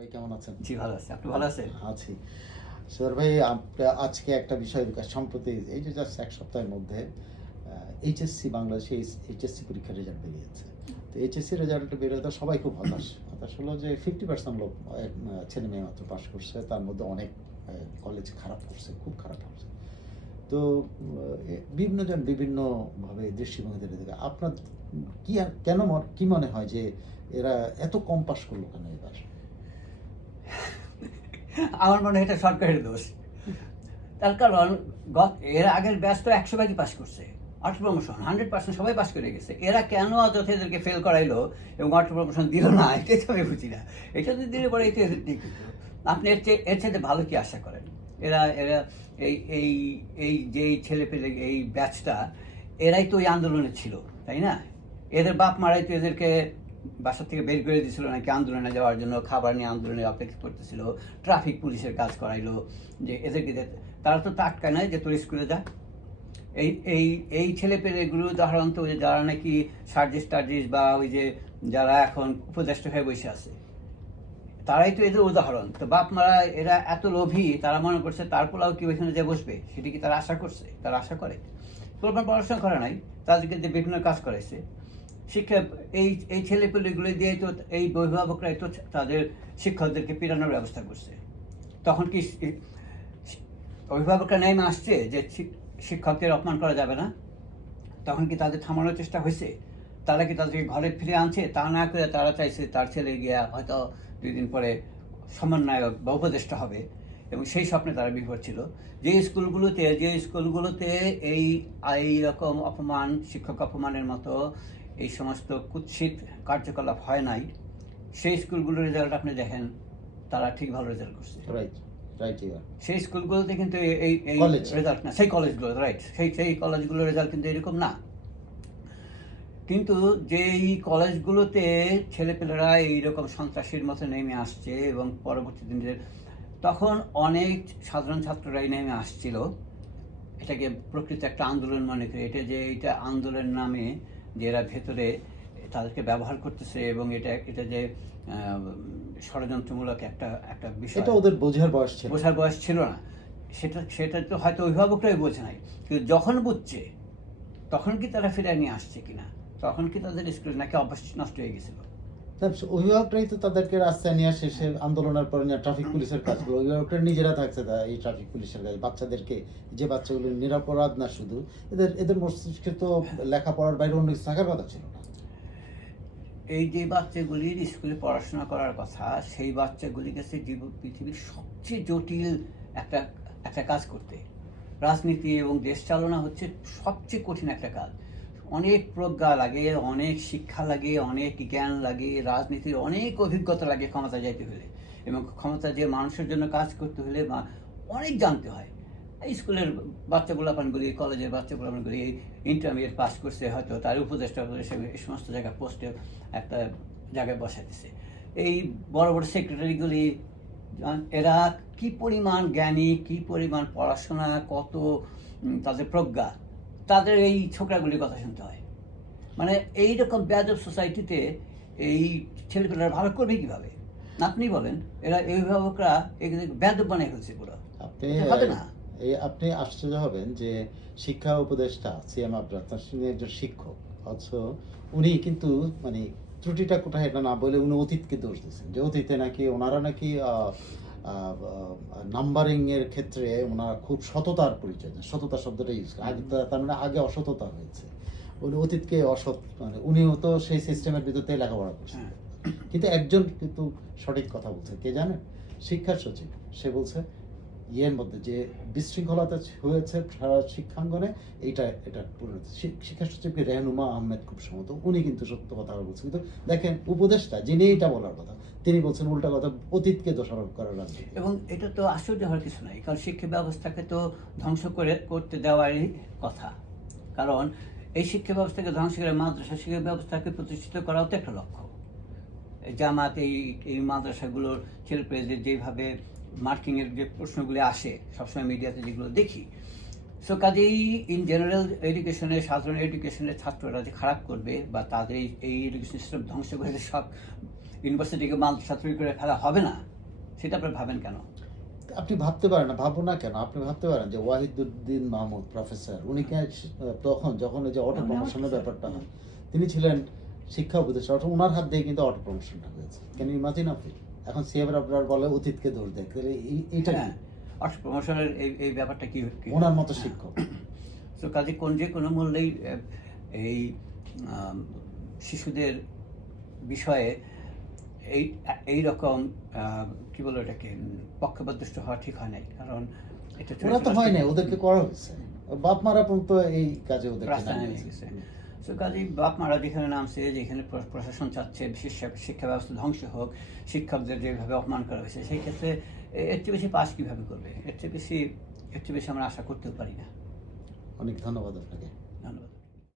ভাই কেমন আছেন? জি ভালো আছি। আপনি ভালো আছেন? আছি। সৈয়দ ভাই আজকে একটা বিষয় সম্প্রতি এই যে জাস্ট ১ সপ্তাহের মধ্যে এইচএসসি বাংলাদেশে এইচএসসি পরীক্ষার রেজাল্ট বেরিয়েছে। তো এইচএসসি রেজাল্ট বেরোতে সবাই খুব হতাশ। হতাশ হলো যে 50% লোক ছেলে-মেয়ে মাত্র পাস করছে। তার মধ্যে অনেক কলেজ খারাপ করছে, খুব খারাপ করছে। তো বিভিন্ন জন বিভিন্নভাবে দৃষ্টিভঙ্গিতে দেখে আপনার কি মনে হয় যে এরা এত কম পাস করলো কেন এবার? আমার মনে হয় এটা সরকারের দোষ। তার কারণ এর আগের ব্যাচ তো ১০০ ভাগই পাস করছে। অটো প্রমোশন 100% সবাই পাস করে গেছে। এরা কেন অযথা এদেরকে ফেল করাইলো এবং অটো প্রমোশন দিল না, এটাই তো আমি বুঝি না। এটা যদি দিলে পরে এটা ঠিক হতো। আপনি এর চাইতে ভালো কি আশা করেন? এরা এরা এই এই এই যে ছেলেপেলে এই ব্যাচটা এরাই তো ওই আন্দোলনে ছিল, তাই না? এদের বাপ মারাই তো এদেরকে বাসা থেকে বের করে দিয়েছিল নাকি আন্দোলনে যাওয়ার জন্য, খাবার নিয়ে আন্দোলনে অপেক্ষা করতেছিল, ট্রাফিক পুলিশের কাজ করাইলো যে এদেরকে তারা তো টাটকা নয় যে তোর স্কুলে যা। এই এই এই ছেলেপেলেগুলো উদাহরণ তো যারা নাকি সার্জিস টার্জিস বা ওই যে যারা এখন উপদেষ্টা হয়ে বসে আছে তারাই তো এদের উদাহরণ। তো বাপ মারা এরা এত লোভী, তারা মনে করছে তারপরেও কি ওইখানে যে বসবে সেটি কি তারা আশা করছে? তারা আশা করে প্রমাণ পড়াশোনা করে নাই, তাদেরকে যে বিভিন্ন কাজ করাইছে শিক্ষা। এই ছেলেপেলেগুলো দিয়ে তো এই অভিভাবকরাই তো তাদের শিক্ষকদেরকে পীড়ানোর ব্যবস্থা করছে। তখন কি অভিভাবকরা নেমে আসছে যে শিক্ষকদের অপমান করা যাবে না? তখন কি তাদের থামানোর চেষ্টা হয়েছে? তারা কি তাদেরকে ঘরে ফিরে আনছে? তা না করে তারা চাইছে তার ছেলে গিয়া হয়তো 2 দিন পরে সমন্বয়ক বা উপদেষ্টা হবে, এবং সেই স্বপ্নে তারা বিভোর ছিল। যে স্কুলগুলোতে এই রকম অপমান, শিক্ষক অপমানের মতো এই সমস্ত কুৎসিত কার্যকলাপ হয় নাই, সেই স্কুলগুলোর রেজাল্ট আপনি দেখেন, তারা ঠিক ভালো রেজাল্ট করছে। Right, right. সেই স্কুলগুলোতে কিন্তু এই কলেজ রেজাল্ট না, সেই কলেজগুলো রাইট, সেই কলেজগুলোর রেজাল্ট কিন্তু এরকম না। কিন্তু যেই কলেজগুলোতে ছেলেপেলেরা এইরকম সন্ত্রাসীর মতো নেমে আসছে এবং পরবর্তী দিনের তখন অনেক সাধারণ ছাত্ররাই নেমে আসছিল, এটাকে প্রকৃত একটা আন্দোলন মনে করে, এটা আন্দোলন নামে যে এরা ভেতরে তাদেরকে ব্যবহার করতেছে এবং এটা যে ষড়যন্ত্রমূলক একটা বিষয়, এটা ওদের বোঝার বয়স ছিল না। সেটা তো হয়তো অভিভাবকরাই বোঝে নাই, কিন্তু যখন বুঝছে তখন কি তারা ফিরে নিয়ে আসছে কিনা, তখন কি তাদের স্কুল নাকি অভ্যাস নষ্ট হয়ে গেছিল? অভিভাবকরাই তো তাদেরকে রাস্তায় নিয়ে আসে, সে আন্দোলনের পরে ট্রাফিক পুলিশের কাজগুলো অভিভাবকরা নিজেরা থাকছে এই ট্রাফিক পুলিশের কাজ বাচ্চাদেরকে, যে বাচ্চাগুলো নিরাপরাধ না, শুধু এদের মস্তিষ্কে তো লেখাপড়ার বাইরে অন্য কিছু থাকার কথা ছিল না। এই যে বাচ্চাগুলির স্কুলে পড়াশোনা করার কথা, সেই বাচ্চাগুলি গেছে পৃথিবীর সবচেয়ে জটিল একটা একটা কাজ করতে। রাজনীতি এবং দেশ চালনা হচ্ছে সবচেয়ে কঠিন একটা কাজ। অনেক প্রজ্ঞা লাগে, অনেক শিক্ষা লাগে, অনেক জ্ঞান লাগে, রাজনীতির অনেক অভিজ্ঞতা লাগে ক্ষমতা যাইতে হলে, এবং ক্ষমতা যে মানুষের জন্য কাজ করতে হলে অনেক জানতে হয়। স্কুলের বাচ্চাগুলাপানগুলি, কলেজের বাচ্চাগুলাপানগুলি ইন্টারমিডিয়েট পাস করছে, হয়তো তার উপদেষ্টা এই সমস্ত জায়গায় পোস্টে একটা জায়গায় বসা দিছে। এই বড় বড় সেক্রেটারিগুলি এরা কি পরিমাণ জ্ঞানী, কি পরিমাণ পড়াশোনা, কত তাদের প্রজ্ঞা, তাদের এই ছোকরাগুলির কথা শুনতে হয়। মানে এইরকম বেয়াদব সোসাইটিতে এই ছেলেপেলেরা ভালো করবে কীভাবে? আপনি বলেন, এরা এই অভিভাবকরা এগুলো বেয়াদব বানিয়ে ফেলছে পুরো, হবে না। আপনি আশ্চর্য হবেন যে শিক্ষা উপদেষ্টা সিএম আবরার, তিনি একজন শিক্ষক, অথচ উনি কিন্তু মানে ত্রুটিটা কোথায় এটা না বলে উনি অতীতকে দোষ দিচ্ছেন, যে অতীতে নাকি ওনারা নাকি নাম্বারিং এর ক্ষেত্রে ওনারা খুব সততার পরিচয় দেন। সততা শব্দটা ইউজ করে, আগে তার মানে আগে অসততা হয়েছে, উনি অতীতকে মানে উনিও তো সেই সিস্টেমের ভিতরে লেখাপড়া করছেন। কিন্তু একজন কিন্তু সঠিক কথা বলছে, কে জানেন? শিক্ষা সচিব। সে বলছে ইয়ের মধ্যে যে বিশৃঙ্খলতা হয়েছে সারা শিক্ষাঙ্গনে, এটা পরিণতি। শিক্ষা সচিবকে রেহনুমা আহমেদ খুব সম্ভবত, উনি কিন্তু সত্য কথা বলছেন। কিন্তু দেখেন উপদেষ্টা যিনি এটা বলার কথা, তিনি বলছেন উল্টা কথা, অতীতকে দোষারোপ করার রাজনীতি। এবং এটা তো আশ্চর্য হওয়ার কিছু নাই, কারণ শিক্ষা ব্যবস্থাকে তো ধ্বংস করতে দেওয়ারই কথা। কারণ এই শিক্ষা ব্যবস্থাকে ধ্বংস করে মাদ্রাসা শিক্ষা ব্যবস্থাকে প্রতিষ্ঠিত করাও তো একটা লক্ষ্য। জামাত এই মাদ্রাসাগুলোর ছেলেপেলেদের যেভাবে মার্কিংয়ের যে প্রশ্নগুলি আসে সবসময় মিডিয়াতে যেগুলো দেখি, সো কাজেই ইন জেনারেল এডুকেশনে, সাধারণ এডুকেশনের ছাত্ররা যে খারাপ করবে বা তাদের এই এডুকেশন সিস্টেম ধ্বংস করে সব ইউনিভার্সিটিকে মাল ছাত্রী করে ফেলা হবে না, সেটা আপনি ভাবেন কেন? আপনি ভাবতে পারেন না, ভাববো না কেন, আপনি ভাবতে পারেন যে ওয়াহিদুদ্দিন মাহমুদ প্রফেসর, উনি কি তখন যখন এই যে অটো প্রমোশনের ব্যাপারটা হয়, তিনি ছিলেন শিক্ষা উপদেষ্টা, অর্থাৎ ওনার হাত দিয়ে কিন্তু অটো প্রমোশনটা হয়েছে। ক্যান ইউ ইমাজিন আপনি? এখন সিএফ আপনার বলে অতীতকে দোষ দেয়, তাহলে এইটা হ্যাঁ, অর্থ প্রমোশনের এই ব্যাপারটা কি ওনার মতো শিক্ষক। তো কাজে যে কোনো মূল্যেই এই শিশুদের বিষয়ে এই রকম কি বলো এটাকে পক্ষপাতদুষ্ট হওয়া ঠিক হয় নাই, কারণ এটা ওরা তো হয় নাই, ওদেরকে করা হয়েছে, বাপ মারা পর্যন্ত এই কাজে ওদেরকে রাস্তায় নেমে গেছে। তো কাজেই বাপ মারা যেখানে নামছে, যেখানে প্রশাসন চাচ্ছে শিক্ষা ব্যবস্থা ধ্বংস হোক, শিক্ষকদের যেভাবে অপমান করা হয়েছে, সেই ক্ষেত্রে এর চেয়ে বেশি পাস কীভাবে করবে? এর চেয়ে বেশি আমরা আশা করতেও পারি না। অনেক ধন্যবাদ আপনাকে।